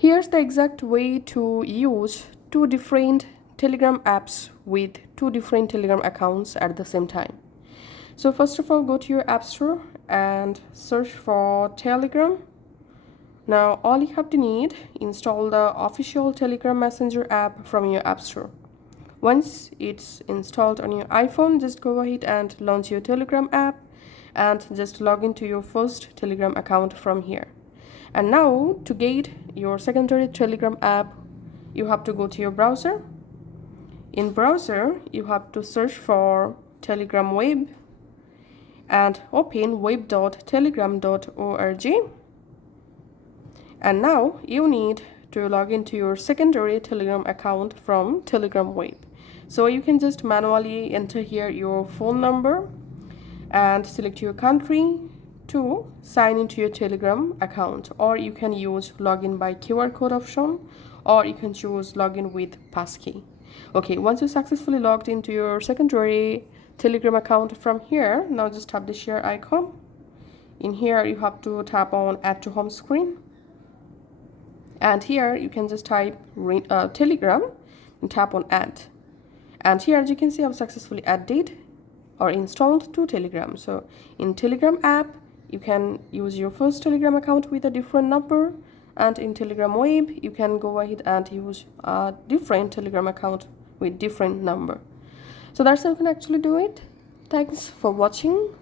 Here's the exact way to use two different Telegram apps with two different Telegram accounts at the same time. So first of all, go to your App Store and search for Telegram. Now all you have to need, install the official Telegram Messenger app from your App Store. Once it's installed on your iPhone, just go ahead and launch your Telegram app and just log into your first Telegram account from here. And now to get your secondary Telegram app, you have to go to your browser. In browser, you have to search for Telegram web and open web.telegram.org. And now you need to log into your secondary Telegram account from Telegram web. So you can just manually enter here your phone number and select your country to sign into your Telegram account, or you can use login by QR code option, or you can choose login with passkey. Okay, once you successfully logged into your secondary Telegram account from here, now just tap the share icon. In here you have to tap on add to home screen, and here you can just type Telegram and tap on add. And here, as you can see, I've successfully added or installed to Telegram. So in Telegram app, you can use your first Telegram account with a different number, and in Telegram web, you can go ahead and use a different Telegram account with different number. So that's how you can actually do it. Thanks for watching.